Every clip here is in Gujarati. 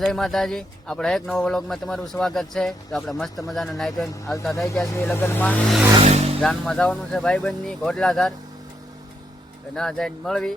જય માતાજી. આપણે એક નવો વ્લોગમાં તમારું સ્વાગત છે. તો આપણે મસ્ત મજાને નાઈ ધોઈને હાલતા થઈ ગયા છીએ લગ્નમાં. જાનમાં જવાનું છે ભાઈબંધની ઘોડલાધાર ના જઈને મળવી.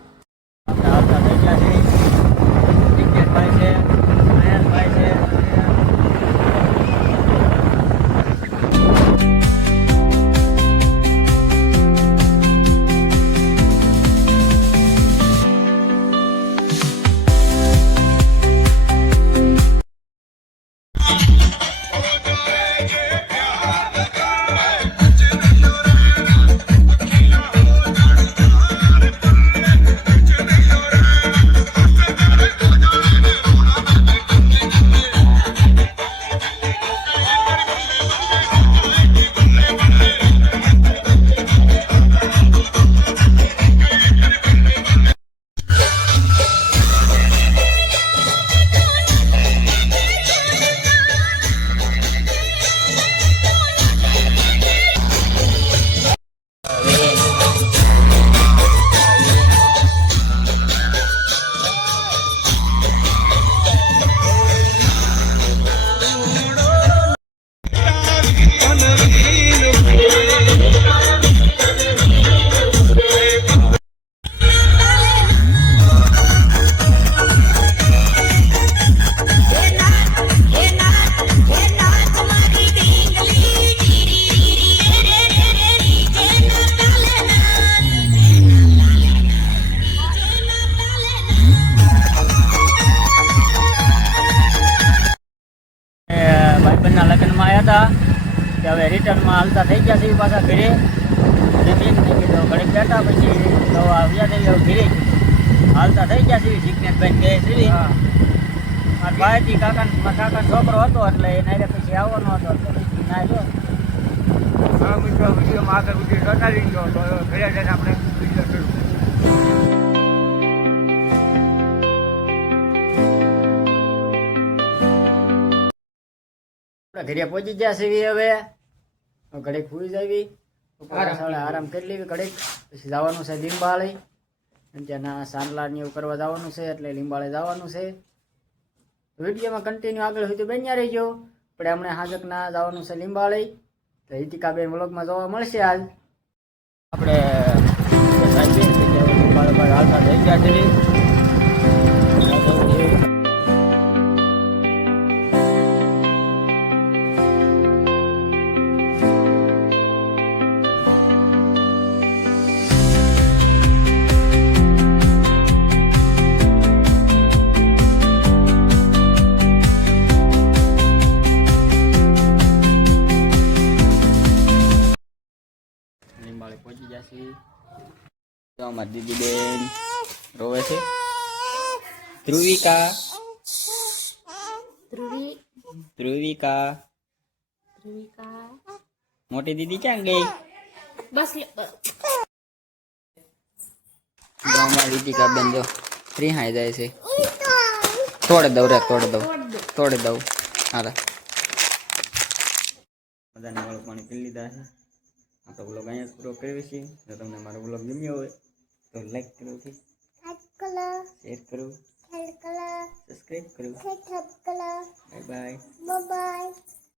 હતા કે હવે રિટર્નમાં હાલતા થઈ ગયા છે પાછા ઘરે. જમીન કીધું ઘડીક બેઠા પછી તો આવ્યા થઈ ગયો ઘરે હાલતા થઈ ગયા છે જિજ્ઞેશભાઈ કહે છે અને ભાઈથી કાકા કાકા છોકરો હતો એટલે એને પછી આવવાનો હતો ના જો મિત્રો વિડીયોમાં આગળ વીડિયો રહીજો તો ઘરે જઈને આપણે ઘરે પહોંચી ગયા છીએ હવે. ઘડીક સુઈ જાવી. આરામ કરી લેવી. ઘડીક. પછી જવાનું છે લીંબાળી. અને ત્યાંના સાંડલા ને એવું કરવા જવાનું છે એટલે લીંબાળે જવાનું છે. વિડીયોમાં કન્ટિન્યુ આગળ હોય તો બન્યા રહીજો. આપણે હમણાં હાજકના જવાનું છે લીંબાળી. તો હિતિકાબેન વ્લોગમાં જોવા મળશે આજ આપણે લીંબાળે હાલતા થઈ ગયા છીએ અમારી દીદી બેન રોવે છે. ધ્રુવિકા. ધ્રુવી. ધ્રુવિકા. ધ્રુવિકા. મોટી દીદી ક્યાં ગઈ? બસ ગામમાં દીતિકા બેન જો રિહાઈ જાય છે. તોડે દઉં રે તોડે દઉં તોડે દઉં. હાલા. બધાને વાળું પાણી પી લીધા છે. આપણો બ્લોગ અહીંયા જ પૂરો કરીએ છીએ જો તમને મારો બ્લોગ ગમ્યો હોય તો લાઈક કરો શેર કરો. સબસ્ક્રાઈબ કરો. Bye bye bye.